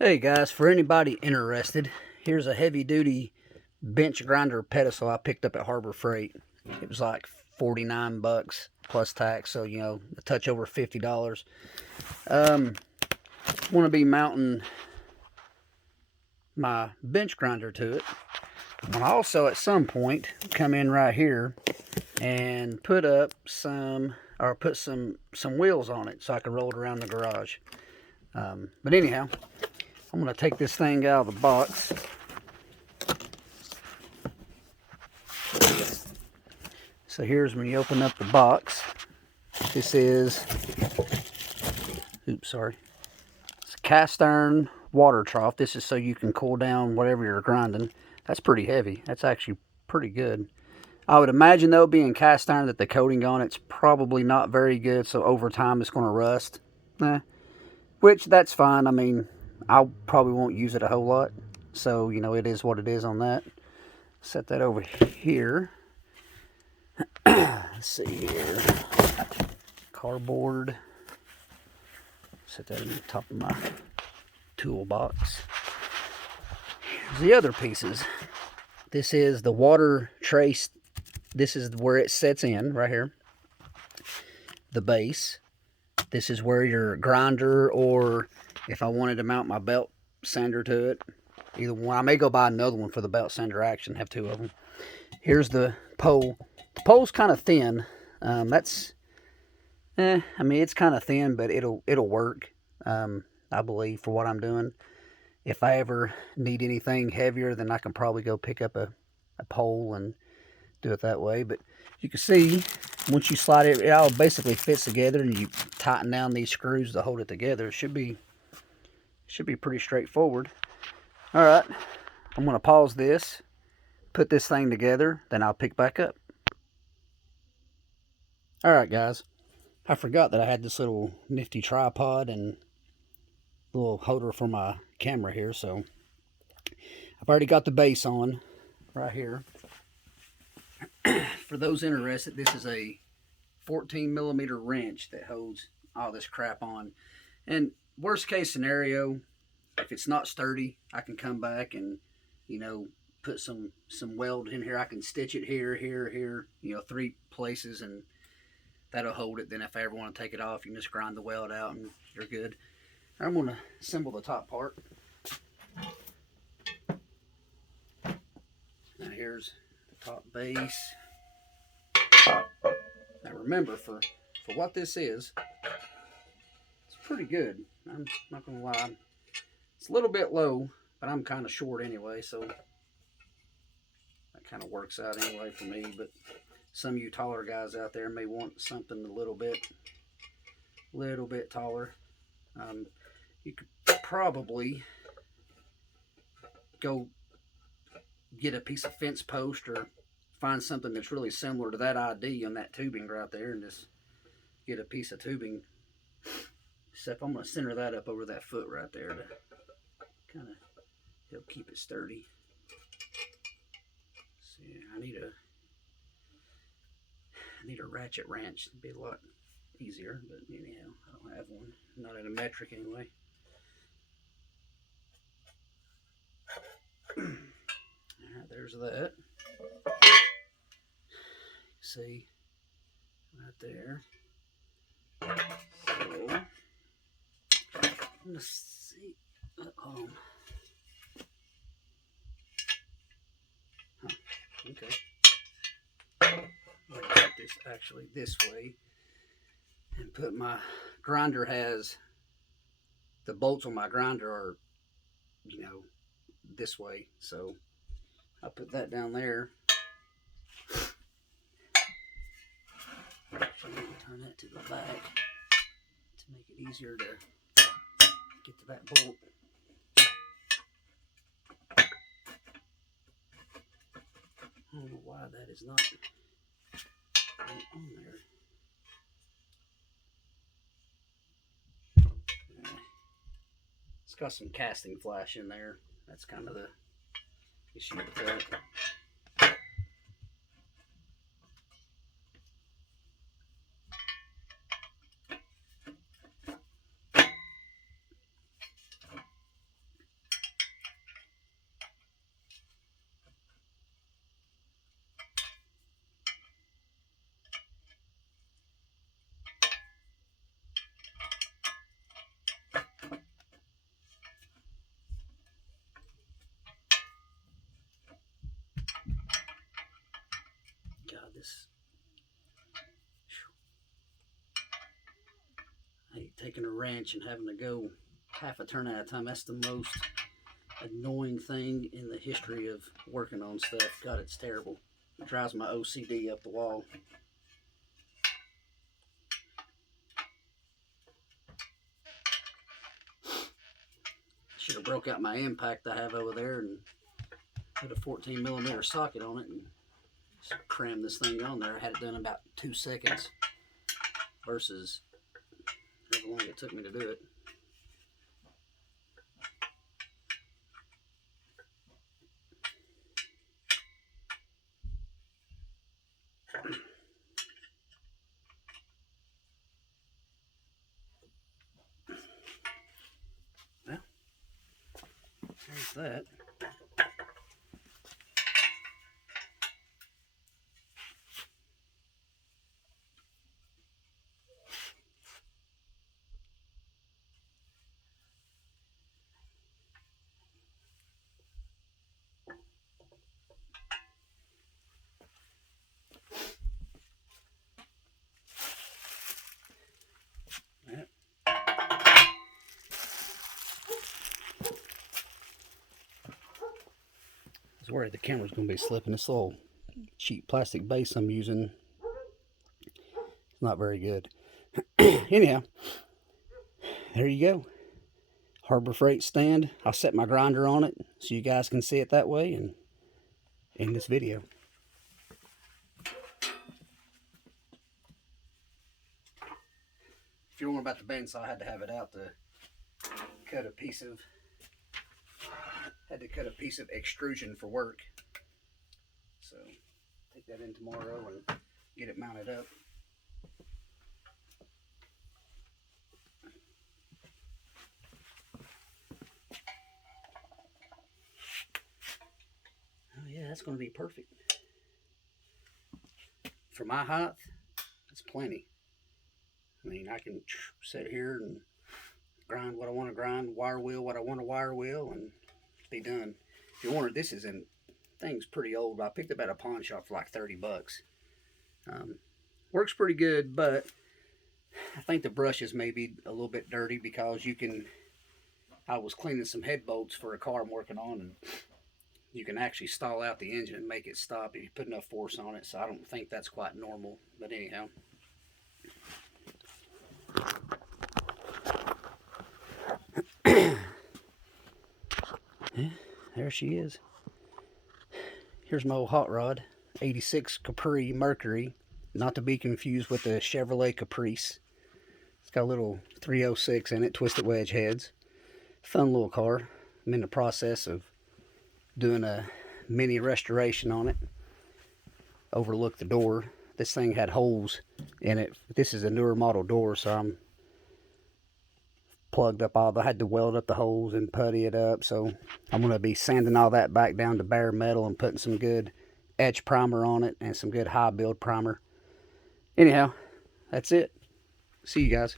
Hey guys, for anybody interested, here's a heavy duty bench grinder pedestal I picked up at Harbor Freight. It was like 49 bucks plus tax, so a touch over $50. Um, Want to be mounting my bench grinder to it. And I also at some point come in right here and put up put some wheels on it so I can roll it around the garage. But anyhow, I'm going to take this thing out of the box. So here's when you open up the box. This is, it's a cast iron water trough. This is so you can cool down whatever you're grinding. That's pretty heavy. That's actually pretty good. I would imagine though, being cast iron, that the coating on it's probably not very good, so over time it's going to rust. Which that's fine. I mean, I probably won't use it a whole lot, so it is what it is on that. Set that over here. Let's see here. Cardboard. Set that in the top of my toolbox. Here's the other pieces. This is the water trace. This is where it sets in, right here. The base. This is where your grinder, or if I wanted to mount my belt sander to it, either one. I may go buy another one for the belt sander action, have two of them. Here's the pole. The pole's kind of thin. I mean, it's kind of thin, but it'll work, I believe, for what I'm doing. If I ever need anything heavier, then I can probably go pick up a pole and do it that way. But you can see, once you slide it, it all basically fits together, and you tighten down these screws to hold it together. It should be pretty straightforward. All right, I'm going to pause this, put this thing together, then I'll pick back up. All right, guys. I forgot that I had this little nifty tripod and little holder for my camera here, so I've already got the base on right here. For those interested, this is a 14 millimeter wrench that holds all this crap on. And worst case scenario, if it's not sturdy, I can come back and put some weld in here. I can stitch it here, 3 places, and that'll hold it. Then if I ever want to take it off, you can just grind the weld out and you're good. I'm going to assemble the top part. Now here's the top base. Now remember, for what this is, it's pretty good. I'm not going to lie. It's a little bit low, but I'm kind of short anyway, so that kind of works out anyway for me. But some of you taller guys out there may want something a little bit taller. You could probably go get a piece of fence post or find something that's really similar to that ID on that tubing right there, and just get a piece of tubing. Except I'm going to center that up over that foot right there to kind of help keep it sturdy. See, I need a ratchet wrench. It'd be a lot easier, but anyhow, I don't have one. Not in a metric anyway. Alright, there's that. See, right there. So, let's see. Hold on. Okay. I'll put this actually this way, and put my grinder has the bolts on my grinder are this way, so I'll put that down there. Turn that to the back to make it easier to get to that bolt. I don't know why that is not on there. It's got some casting flash in there. That's kind of the issue with that. taking a wrench and having to go half a turn at a time. That's the most annoying thing in the history of working on stuff. God, it's terrible. It drives my OCD up the wall. Should have broke out my impact I have over there and put a 14mm socket on it and just cram this thing on there. I had it done in about 2 seconds versus however long it took me to do it. Well, there's that. I was worried the camera's going to be slipping. This little cheap plastic base I'm using is not very good. Anyhow, there you go. Harbor Freight stand. I'll set my grinder on it so you guys can see it that way and end this video. If you're wondering about the bandsaw, I had to have it out to cut a piece of extrusion for work. So take that in tomorrow and get it mounted up. Oh yeah, that's going to be perfect. For my height, that's plenty. I mean, I can sit here and grind what I want to grind, wire wheel what I want to wire wheel, and be done. If you wonder, this thing's pretty old, but I picked it up at a pawn shop for like 30 bucks. Works pretty good, but I think the brushes may be a little bit dirty because I was cleaning some head bolts for a car I'm working on, and you can actually stall out the engine and make it stop if you put enough force on it, so I don't think that's quite normal, but anyhow. Yeah, there she is. Here's my old hot rod, 86 Capri Mercury, not to be confused with the Chevrolet Caprice. It's got a little 306 in it, twisted wedge heads. Fun little car. I'm in the process of doing a mini restoration on it. Overlooked the door. This thing had holes in it. This is a newer model door, so I'm plugged up I had to weld up the holes and putty it up, so I'm going to be sanding all that back down to bare metal and putting some good etch primer on it and some good high build primer. Anyhow, that's it. See you guys.